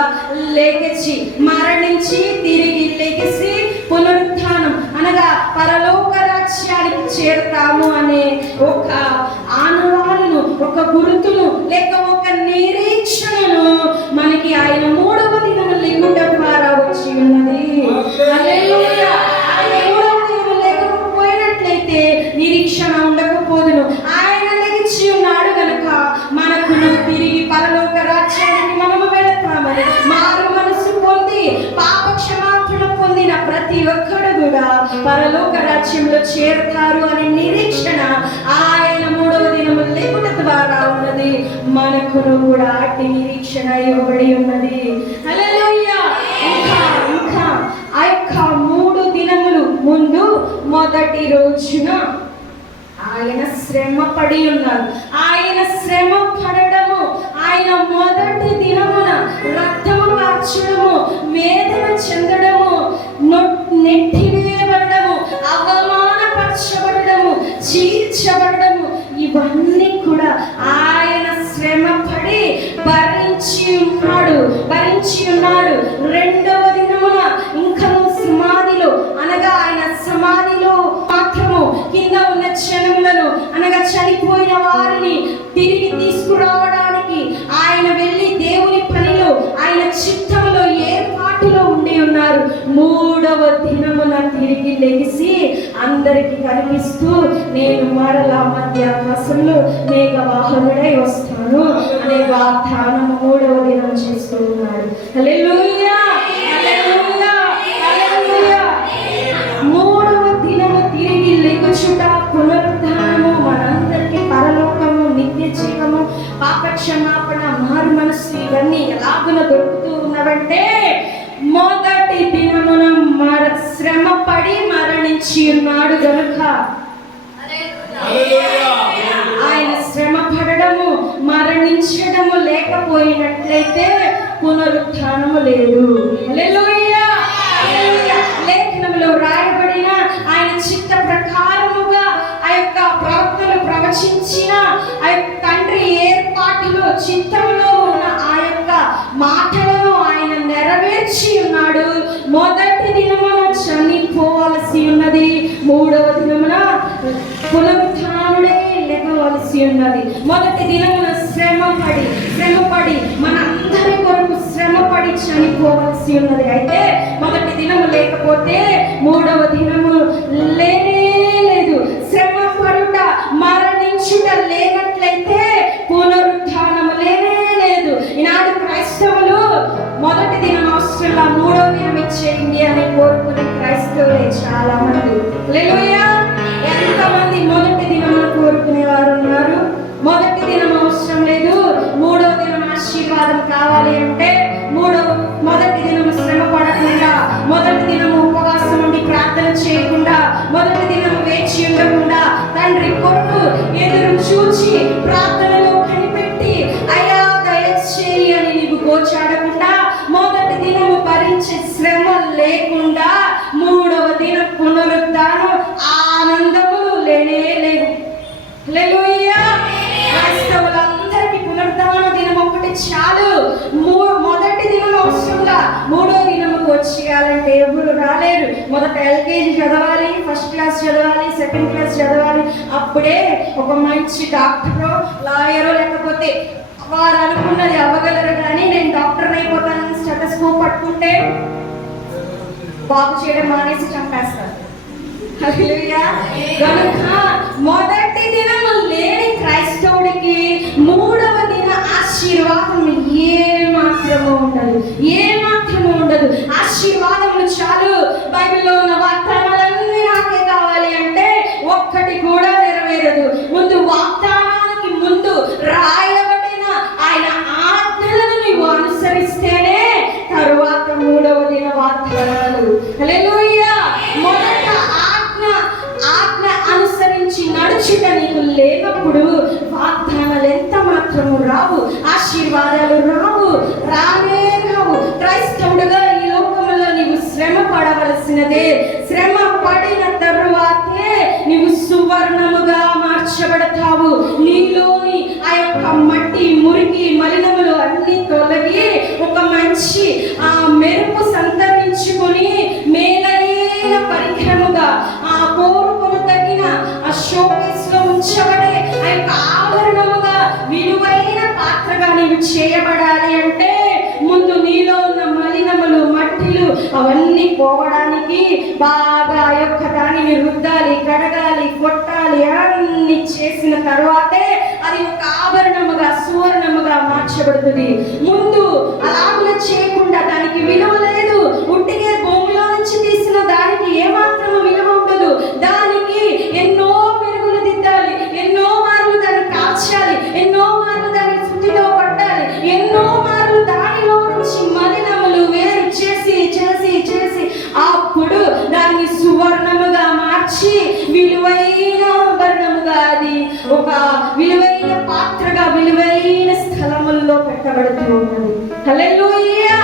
లెగిచి మరణించి తిరిగి లెగిసి పునరుత్థానం అనగా పరలోక రాజ్యానికి చేరుతాము అనే ఒక ఆనవాలను, ఒక గుర్తును లేక ఒక నిరీక్షణను మనకి ఆయన 3వ దినము లెగుట ద్వారా వచ్చి ఉన్నది. హల్లెలూయా. ఆయన 3వ దినము లేకపోయినట్లయితే నిరీక్షణ ఉండకపోదును. ఆయన లెగిచి ఉన్నాడు గనుక మనకు తిరిగి పరలోక రాజ్యానికి మనము వెళతామని, మారు మనసు పొంది పాప క్షమాపణ పొందిన ప్రతి ఒక్కడు కూడా పరలోక రాజ్యంలో చేరుతారు అనే నిరీక్షణ ఆయన 3వ దినము లెగుట ద్వారా ఉన్నది. మనకును కూడా అట్టి నిరీక్షణ ఇవ్వబడి ఉన్నది. హల్లెలూయా. ఇంకా ఆ యొక్క 3 దినములు ముందు మొదటి రోజున ఆయన శ్రమ పడి ఉన్నారు. ఆయన శ్రమ పడడము, ఆయన మొదటి దినమున రక్తము కార్చడము, వేదన చెందడము, నెట్టివేయబడము, అవమానపరచబడము, చీల్చబడము, ఇవన్నీ కూడా ఆయన శ్రమ పడి భరించి ఉన్నాడు. 2వ దినమున ఇంకా సమాధిలో అనగా ఆయన సమాధిలో మాత్రము కింద ఉన్న జనములను అనగా చనిపోయిన వారిని తిరిగి తీసుకురావడానికి ఆయన వెళ్ళి దేవుని పనిలో ఆయన చిత్తంలో ఏర్పాటులో ఉండి ఉన్నారు. 3వ దినమున తిరిగి లెగిసి అందరికి కనిపిస్తూ నేను మరలా మధ్యాకాశంలో మేఘవాహనుడై వస్తాను అనే వాగ్దానము 3వ దినం చేస్తూ ఉన్నాడు. హల్లెలూయా. హల్లెలూయా. హల్లెలూయా. 3వ దినము తిరిగి లెగుచుట, పునరుద్ధానము, మనందరికీ పరలోకము, నిత్య జీవము, పాప క్షమాపణ, మారు మనస్సు ఇవన్నీ ఎలాగున దొరుకుతూ ఉన్నవంటే మొదటి దినమున శ్రమ పడి మరణించి ఉన్నాడు గనుక ఆయన శ్రమ పడడము, మరణించడము లేకపోయినట్లయితే పునరుత్థానము లేదు. హల్లెలూయా. లేఖనంలో రాయబడిన ఆయన చిత్త ప్రకారముగా ఆ యొక్క ప్రవక్తలు ప్రవచించిన ఆ యొక్క తండ్రి ఏర్పాటులో చిత్తంలో ఉన్న ఆ యొక్క మాటలను ఆయన నెరవేర్చి ఉన్నాడు. మొదటి దినమున చనిపోవలసి ఉన్నది, 3వ దినమున పునరుత్థానుడై లేవవలసి ఉన్నది. మొదటి దినమున శ్రమపడి మనందరి కొరకు శ్రమపడి చనిపోవలసి ఉన్నది. అయితే మొదటి దినము లేకపోతే 3వ దినము లేనే లేదు. శ్రమ పడుట, మరణించుట లేనట్లయితే పునరుత్థానము లేనే లేదు. ఈనాడు క్రైస్తవులు మొదటి దినం అవసరంలా 3వ దినం ఇచ్చేయండి అని కోరుకునే క్రైస్తవులే చాలా మంది. హల్లెలూయా. ఎంతమంది మొదటి దినం కోరుకునే వారు ఉన్నారు? మొదటి దినం అవసరం లేదు, 3వ దినం ఆశీర్వాదం కావాలి అంటే మొదటి దినం శ్రమ పడకుండా, మొదటి దినం ఉపవాసం ఉండి ప్రార్థన చేయకుండా, మొదటి దినం వేచి ఉండకుండా, తండ్రి కొరకు ఎదురు చూచి ప్రార్థనలో కనిపెట్టి అయ్యా దయచేయి అని నీవు గోచాడకుండా, మొదటి దినము భరించే శ్రమ లేకుండా 3వ దినం పునరుద్ధానం ఆనందములు లేనే లేవు. హల్లెలూయా. క్రైస్తవులందరికీ పునరుద్ధాన దినం ఒకటి చాలు. మొదటి దినం అవసరంగా 3వ దినముకు వచ్చేయాలంటే ఎవరు రాలేరు. మొదట LKG చదవాలి, ఫస్ట్ క్లాస్ చదవాలి, సెకండ్ క్లాస్ చదవాలి. అప్పుడే ఒక మంచి డాక్టరో లాయరో లేకపోతే వారు అనుకున్నది అవ్వగలరు. కానీ నేను డాక్టర్ అయిపోతానని స్టెతస్కోప్ పట్టుకుంటే బాగు చేయడం మానేసి చంపేస్తారు. హల్లెలూయా. కనుక మొదటి దినము లేని క్రైస్తవుడికి 3వ దిన ఆశీర్వాదం ఏమాత్రము ఉండదు. ఆశీర్వాదములు చాలు. బైబిల్లో ఉన్న వాగ్దానాలన్నీ నాకే కావాలి అంటే ఒక్కటి కూడా నెరవేరదు. ముందు వాగ్దానానికి ముందు రాయబడిన ఆయన ఆజ్ఞలను నీవు అనుసరిస్తేనే తరువాత 3వ దిన వాగ్దానాలు. హల్లెలూయా. మొదట ఆజ్ఞ అనుసరించి నడుచుట నీకు లేనప్పుడు వాగ్దానాలు ఎంత మాత్రము దీవెనలు రావు, ఆశీర్వాదాలు రావు, రానే రావు. క్రైస్తవుడుగా ఈ లోకంలో నీవు శ్రమ పడవలసినదే. శ్రమ పడిన తరువాతే నీవు సువర్ణముగా మార్చబడతావు. నీలోని ఆ యొక్క మట్టి, మురికి, మలినములు అన్ని తొలగి ఒక మంచి ఆ మెరుపు సంతరించుకొని మేలైన పరికరముగా ఆ కోరుకొని తగిన ఆ షోకేస్ లో ఉంచబడే ఆ యొక్క ఆభరణముగా విలువైన పాత్రగా నీవు చేయబడాలి అంటే ముందు నీలో ఉన్న మలినములు, మట్టిలు అవన్నీ పోవడానికి బాగా ఆ యొక్క దానిని రుద్దాలి, కడగాలి, కొట్టాలి. అన్ని చేసిన తర్వాతే అది ఒక ఆభరణముగా, సువర్ణముగా మార్చబడుతుంది. ముందు అలాగున చేయకుండా దానికి విలువ లేదు. ఉట్టిగే భూమిలో నుంచి తీసిన దానికి ఏమాత్రము విలువ ఉండదు. దానికి ఎన్నో మెరుగులు దిద్దాలి, ఎన్నో మార్లు దాన్ని కాల్చాలి, ఎన్నో మార్లు దాన్ని శుద్ధిలో పట్టాలి, ఎన్నో మార్లు దానిలో నుంచి మలినములు వేరు చేసి చేసి చేసి అప్పుడు దాన్ని సువర్ణముగా మార్చి విలువైన ఆభరణముగా, అది ఒక విలువైన పాత్రగా, విలువైన స్థలముల్లో పెట్టబడుతూ ఉన్నది. హల్లెలూయా.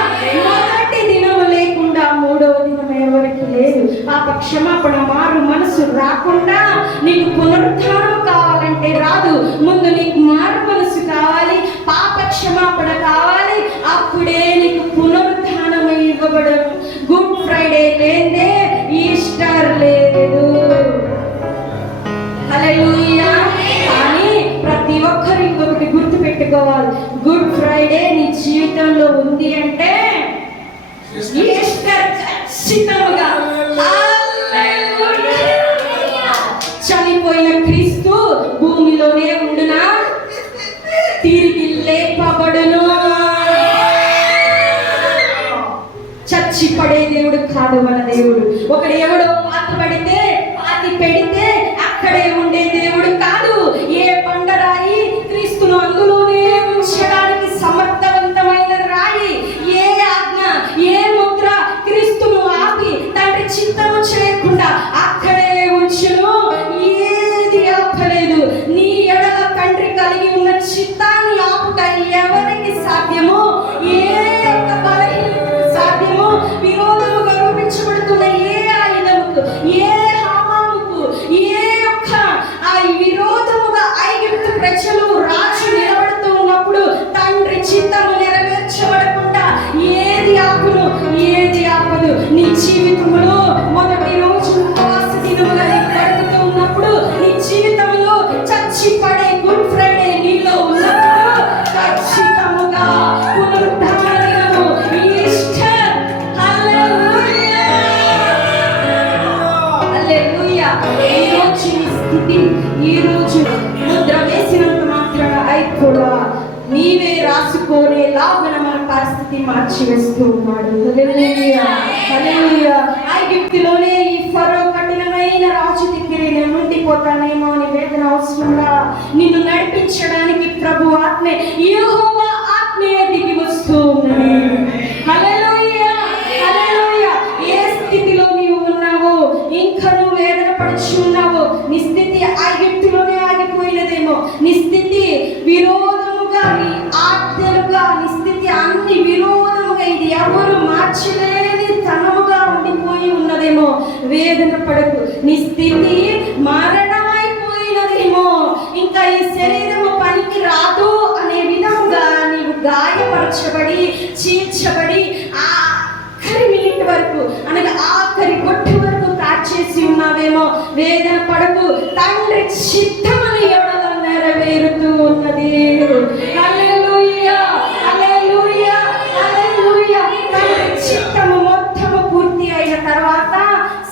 మొదటి దినము లేకుండా మూడవ దినం ఎవరికి లేదు. పాప క్షమాపణ, మారు మనసు రాకుండా నీకు పునరుద్ధానం కావాలంటే రాదు. ముందు నీకు మారు మనసు కావాలి, పాప క్షమాపణ కావాలి, అప్పుడే నీకు పునరుద్ధానం ఇవ్వబడను. గుడ్ ఫ్రైడే లేదే ఈస్టర్ లేదు. హల్లెలూయా. కానీ ప్రతి ఒక్కరు ఇంకొకటి గుర్తు పెట్టుకోవాలి, గుడ్ ఫ్రైడే నీ జీవితంలో ఉంది అంటే ఈస్టర్ ఖచ్చితంగా. చనిపోయిన క్రీస్తు భూమిలోనే ఉండునా, తిరిగి లేపబడును. చచ్చి పడే దేవుడు కాదు మన దేవుడు. ఒకడు ఎవడో పాతబడితే, పాతి పెడితే అక్కడే ఉండే దేవుడు కాదు. ఏ బండరాయి క్రీస్తును అందులోనే ఉంచడానికి సమర్థవంతమైన రాయి, ఏ ఆజ్ఞ, ఏ ముద్ర క్రీస్తును ఆపి తండ్రి చిత్తము చేయకుండా అక్కడే ఉంచును. ఏది ఆపలేదు. నీ ఎడల తండ్రి కలిగి ఉన్న చిత్తాన్ని ఆపుట ఎవరికి సాధ్యమో, ఏ యొక్క బలహీనతకు సాధ్యమో, విరోధముగా రూపించబడుతున్న ఏ ఆయుధముకు, ఏ హామాముకు, ఏ యొక్క ఆ విరోధముగా ఐగుప్తు ప్రజలు రాజు నిలబడుతూ ఉన్నప్పుడు తండ్రి చిత్తము నెరవేర్చబడకుండా ఏది ఆపును, ఏది ఆపదు. నీ జీవితంలో మొదటి రోజు ఉపవాస దినముగా నీకు గడుపుతూ ఉన్నప్పుడు, నీ జీవితంలో చచ్చి పడే గుడ్ ఫ్రైడే నీలో ఉన్నప్పుడు ఖచ్చితముగా పునరుద్ధాన దినము ఈస్టర్. హల్లెలూయా. హల్లెలూయా. ఈ రోజు నీ స్థితి, ఈ రోజు ముద్ర వేసినంత మాత్రాన అయిపోదా, నీవే రాసుకోనే లాభన మన పరిస్థితి మార్చి వేస్తూ ఉన్నాడు. హల్లెలూయా. హల్లెలూయా. ఐగుప్తులోనే ఈ ఫరో కఠినమైన రాజు దగ్గర నేను ఉండిపోతానేమో అని వేదన అవసరంగా నిన్ను నడిపించడానికి ప్రభు ఆత్మే, యెహోవా ఆత్మే దిగి వస్తూ ఉన్నది. హల్లెలూయా. హల్లెలూయా. ఏ స్థితిలో నీవు ఉన్నావో, ఇంకా నువ్వు వేదన పడుచు ఉన్నావో, నీ స్థితి ఐగుప్తులోనే ఆగిపోయినదేమో, నీ స్థితి విరోధముగా, నీ ఆజ్ఞలుగా, నీ స్థితి అన్ని విరోధముగా, ఇది ఎవరు మార్చలేని తనముగా ఉండిపోయి ఉన్నదేమో, వేదన పడకు. నీ స్థితి మరణమైపోయినదేమో, ఇంకా ఈ శరీరము పనికి రాదు అనే విధంగా నీవు గాయపరచబడి, చీల్చబడి ఆఖరి మినిట్ వరకు, అనగా ఆఖరి కొట్టు వరకు కాచేసి ఉన్నావేమో, వేదన పడకు. తండ్రి చిత్తమని ఎడల నెరవేరుతూ ఉన్నది. హల్లెలూయా. హల్లెలూయా. హల్లెలూయా. తండ్రి చిత్తము మొత్తము పూర్తి అయిన తర్వాత,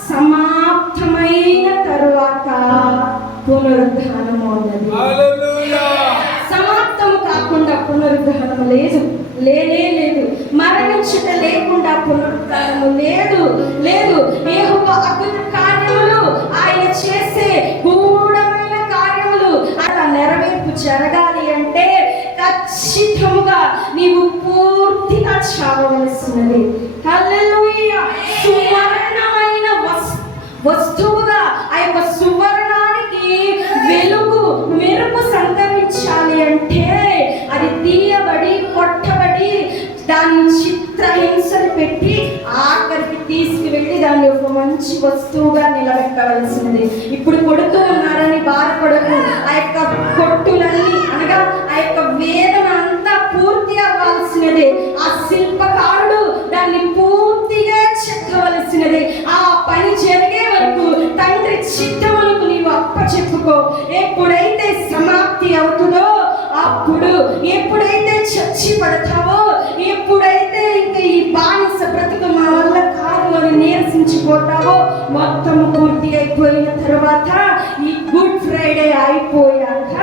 సమాప్తమైన తర్వాత పునరుద్ధానము ఉన్నది. సమాప్తము కాకుండా పునరుద్ధానము లేదు, లేనే లేదు. మరణించుట లేకుండా పునరుద్ధానము లేదు, లేదు. యెహోవా అద్భుత కార్యములు, ఆయన చేసే గూఢమైన కార్యములు అలా నెరవేర్పు జరగాలి అంటే ఖచ్చితముగా నీవు పూర్తిగా చావవలసినది. హల్లెలూయా. సువర్ణమైన వస్తువుగా ఆ యొక్క సువర్ణానికి వెలుగు, మెరుపు సంతరించాలి అంటే ఆ మంచి వస్తువుగా నిలబెట్టవలసినది. ఇప్పుడు కొడుతూ ఉన్నారని బాధపడకు. ఆ యొక్క కొట్టులన్నీ అనగా ఆ యొక్క వేదన అంతా పూర్తి అవ్వాల్సినది. ఆ శిల్పకారుడు దాన్ని పూర్తిగా చెక్కవలసినది. ఆ పని జరిగే వరకు తండ్రి చిత్తములకు నీవు అప్పచెప్పుకో. ఎప్పుడైతే సమాప్తి అవుతుందో అప్పుడు, ఎప్పుడైతే చచ్చి పడతావో, ఎప్పుడైతే ఇంకా ఈ బానిస బ్రతుకు మా వల్ల కాదు అని నీరసించిపోతావో, మొత్తం పూర్తి అయిపోయిన తర్వాత ఈ గుడ్ ఫ్రైడే అయిపోయాక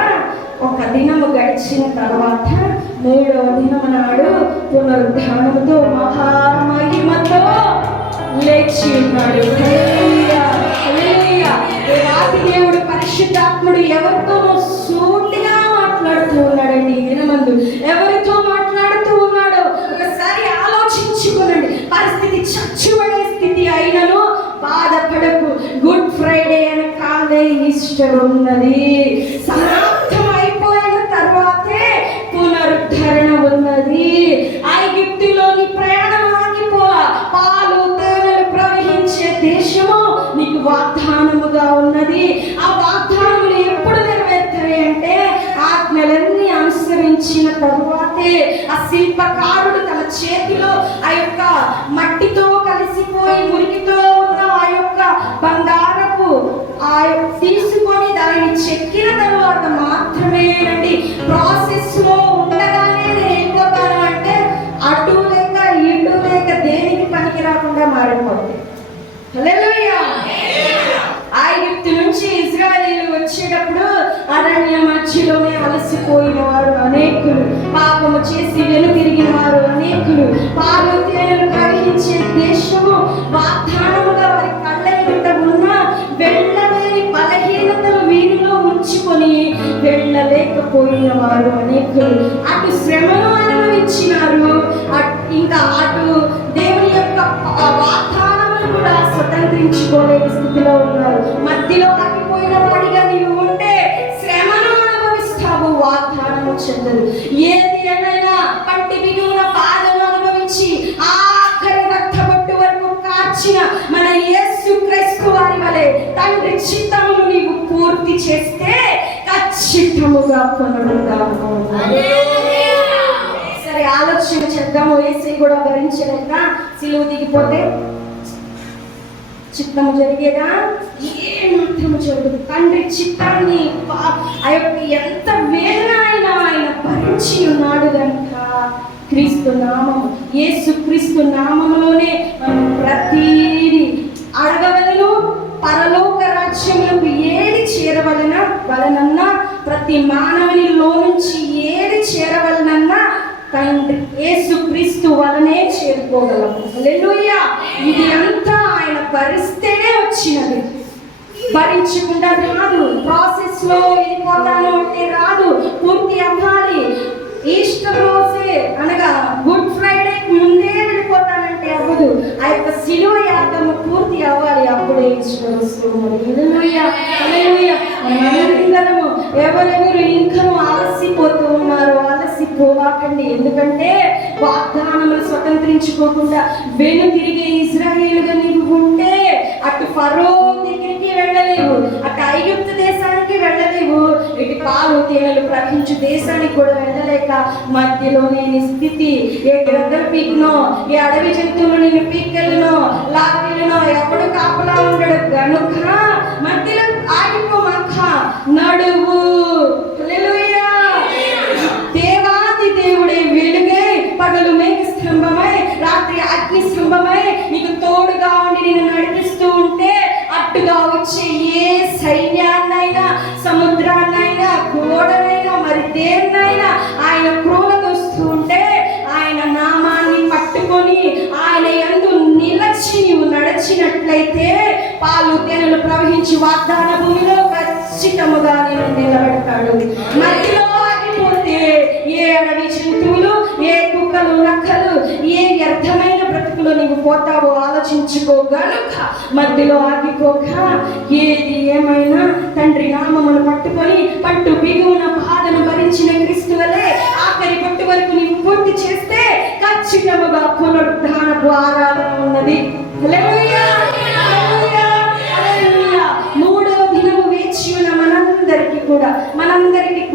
ఒక దినము గడిచిన తర్వాత 3వ దినము నాడు పునరుద్ధానముతో మహామహిమతో లేచి ఉన్నాడు. హల్లెలూయా, హల్లెలూయా. రాతి దేవుడు పరిశుద్ధాత్ముడు ఎవరితోనో సూటిగా మాట్లాడుతూ ఉన్నాడండి. వినమందు ఎవరితో మాట్లాడుతూ ఉన్నాడో ఒకసారి ఆలోచించుకోనండి. పరిస్థితి చచ్చుబడే స్థితి అయినను బాధపడకు. గుడ్ ఫ్రైడే అని కాదే ఈస్టర్ ఉన్నది. సమాప్తం అయిపోయిన తర్వాతే పునరుద్ధరణ ఉన్నది. ఐగుప్తులోని ప్రయాణం ఆగిపోలా. పాలు తేనెలు ప్రవహించే దేశము నీకు వాగ్దానముగా ఉన్నది. ఆ వాగ్దానములు ఎప్పుడు నెరవేర్తాయి అంటే ఆజ్ఞలన్నీ అనుసరించిన తరువాతే. ఆ శిల్పకారుడు తన చేతిలో ఆ యొక్క మట్టితో కలిసిపోయి మురికితో ఉన్న ఆ యొక్క బంగారపు తీసుకొని దానిని చెక్కిన తర్వాత మాత్రమే అండి. ప్రాసెస్ లో ఉండగానే నేను వెళ్ళిపోతాను అంటే అటు లేక ఇటు లేక దేనికి పనికి రాకుండా మారిపోతుంది. హల్లెలూయా. ఐగుప్తు నుంచి ఇశ్రాయేలు వచ్చేటప్పుడు అరణ్య మధ్యలోనే అలసిపోయిన వారు అనేకులు, పాపము చేసి వెనుతిరిగిన వారు అనేకులు, పాలు తేనెలు ప్రవహించే దేశము వాగ్దానముగా వారి కళ్ళ ఎదుట ఉన్న వెళ్ళలేని బలహీనతలు వీరిలో ఉంచుకొని వెళ్ళలేకపోయిన వారు అనేకులు. అటు శ్రమను అనుభవించినారు, ఇంకా అటు దేవుని యొక్క వాగ్దానములు కూడా స్వతంత్రించుకోలేని స్థితిలో ఉన్నారు. మధ్యలో ఆగిపోయిన వాడిగా నీవు ఉంటే శ్రమను అనుభవిస్తావు, వాగ్దానము చెందదు. ఏది ఏమైనా పంటి బిగువున బాధను అనుభవించి ఆఖరి రక్తబొట్టు వరకు కార్చిన మన యేసు క్రీస్తు వారి వలె తండ్రి చిత్తమును నీవు పూర్తి చేస్తే ఖచ్చితముగా పునరుద్ధానము. సరే ఆలోచన చేద్దాము. యేసు కూడా భరించలేక సిలువ దిగిపోతే చిత్తము జరిగేదా? ఏ మాత్రము జరగదు. తండ్రి చిత్తాన్ని ఆ యొక్క ఎంత వేదన ఆయన భరించి ఉన్నాడు కనుక క్రీస్తు నామము, యేసు క్రీస్తు నామములోనే మనం ప్రతిదీ అడగవలను. పరలోక రాజ్యములకు ఏది చేరవలనన్నా ప్రతి మానవునిలో నుంచి ఏది చేరవలనన్నా తండ్రి యేసు క్రీస్తు వలనే చేరుకోగలము. హల్లెలూయా. ఇది అంతా ఆయన భరిస్తేనే వచ్చినది, భరించకుండా రాదు. ప్రాసెస్ లో వెళ్ళిపోతాను అంటే రాదు, పూర్తి అవ్వాలి. ఈస్టర్ రోజే అనగా గుడ్ ఫ్రైడేకి ముందే వెళ్ళిపోతానంటే అవ్వదు. ఆ యొక్క శిలువ యాగము పూర్తి అవ్వాలి, అప్పుడే ఈస్టర్ వస్తుంది. హల్లెలూయా, హల్లెలూయా. మనందరము ఎవరెవరు ఇంకను ఆలసిపోతూ ఉన్నారో ఆలసిపోవాకండి. ఎందుకంటే వాగ్దానములు స్వతంత్రించుకోకుండా వెను తిరిగే ఇశ్రాయేలుగా నీవు ఉంటే అటు ఫరో దగ్గరికి వెళ్ళలేవు, అటు ఐగుప్తు దేశానికి వెళ్ళలేవు, ఇటు పాలు తేనెలు ప్రవహించు దేశానికి కూడా వెళ్ళలేక మధ్యలోనే నీ స్థితి. ఏ గ్రద్దలు పీకినో, ఏ అడవి జంతువులు నిన్ను పీకెళ్ళునో లాక్కెళ్ళునో ఎవడు కాపలా ఉండడు గనుక మధ్యలో ఆగిపోమాక నడువు. హల్లెలూయా. దేవాది దేవుడే వెలుగై పగలు మేఘ స్తంభమై రాత్రి అగ్ని స్తంభమై నీకు తోడుగా ఉండి నిన్ను నడిపిస్తూ ఉంటే అట్టుగా వచ్చే ఏ సైన్యాన్నైనా సముద్రాన్నైనా గోడనైనా మరి దేన్నైనా ఆయన క్రోలదొస్తూ ఉంటే ఆయన నామాన్ని పట్టుకొని ఆయన యందు నిలచి నీవు నడిచినట్లయితే పాలు తేనెలు ప్రవహించి వాగ్దాన భూమిలో ఖచ్చితముగా నేను నిలబెడతాడు. మధ్యలో ఆగిపోతే ఏ అడవి జంతువులు, ఏ కుక్కలు నక్కలు, ఏ వ్యర్థమైన బ్రతుకులు నీవు పోతావో ఆలోచించుకో గనుక మధ్యలో ఆగిపోక ఏది ఏమైనా తండ్రి నామమును పట్టుకొని పట్టు బిగువున బాధను భరించిన క్రీస్తు వలె ఆఖరి పట్టు వరకు నీవు పూర్తి చేస్తే ఖచ్చితముగా పునరుద్ధానపు ఆరాధన ఉన్నది. హల్లెలూయా.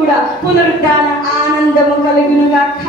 కూడా పునరుద్ధాన ఆనందము కలుగునుగాక.